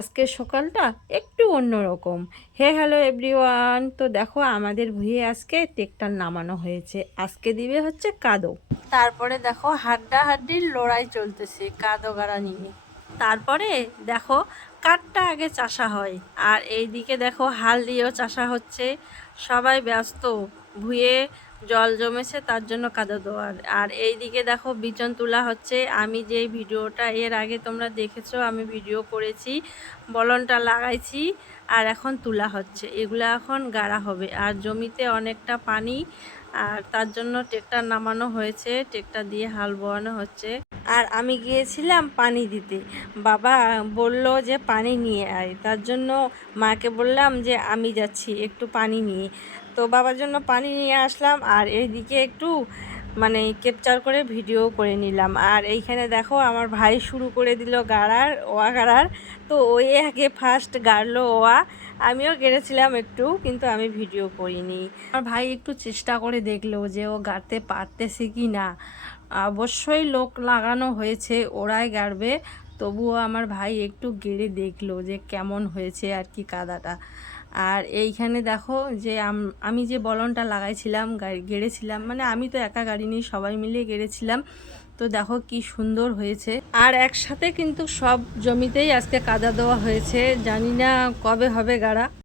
আজকে সকালটা একটু অন্যরকম। হ্যালো এভরিওয়ান, তো দেখো আমাদের ভুঁইয়ে আজকে ট্রেক্টর নামানো হয়েছে। আজকে দিবে হচ্ছে কাদো। তারপরে দেখো হাড্ডাহাড্ডির লড়াই চলতেছে কাদো গাড়া নিয়ে। তারপরে দেখো কাঠটা আগে চাষা হয়, আর এইদিকে দেখো হাল দিয়েও চাষা হচ্ছে। সবাই ব্যস্ত, ভুঁয়ে জল জমেছে তার জন্য কাদা দেওয়ার। আর এইদিকে দেখো বিচন তোলা হচ্ছে। আমি যেই ভিডিওটা এর আগে তোমরা দেখেছো, আমি ভিডিও করেছি, বলনটা লাগাইছি আর এখন তোলা হচ্ছে। এগুলো এখন গাড়া হবে। আর জমিতে অনেকটা পানি, আর তার জন্য ট্রেক্টর নামানো হয়েছে, ট্রেক্টর দিয়ে হাল বোয়ানো হচ্ছে। আর আমি গিয়েছিলাম পানি দিতে, বাবা বলল যে পানি নিয়ে আয়, তার জন্য মাকে বললাম যে আমি যাচ্ছি একটু পানি নিয়ে। তো বাবার জন্য পানি নিয়ে আসলাম, আর এইদিকে একটু ক্যাপচার করে ভিডিও করে নিলাম। আর এইখানে দেখো আমার ভাই শুরু করে দিল গাড়ার, ওয়া গাড়ার। তো ওই আগে ফার্স্ট গাড়লো ওয়া, আমিও গেড়েছিলাম একটু, কিন্তু আমি ভিডিও করিনি। আমার ভাই একটু চেষ্টা করে দেখলো যে ও গাড়তে পারতেছে কি না। অবশ্যই লোক লাগানো হয়েছে, ওরাই গাড়বে, তবুও আমার ভাই একটু গেড়ে দেখলো যে কেমন হয়েছে আর কি কাদাটা। আর এইখানে দেখো যে আমি যে বলনটা লাগাইছিলাম, গেড়েছিলাম, আমি তো একা গাড়িনি, সবাই মিলে গেড়েছিলাম। তো দেখো কি সুন্দর হয়েছে। আর একসাথে কিন্তু সব জমিতেই আজকে কাদা দেওয়া হয়েছে, জানি না কবে হবে গাড়া।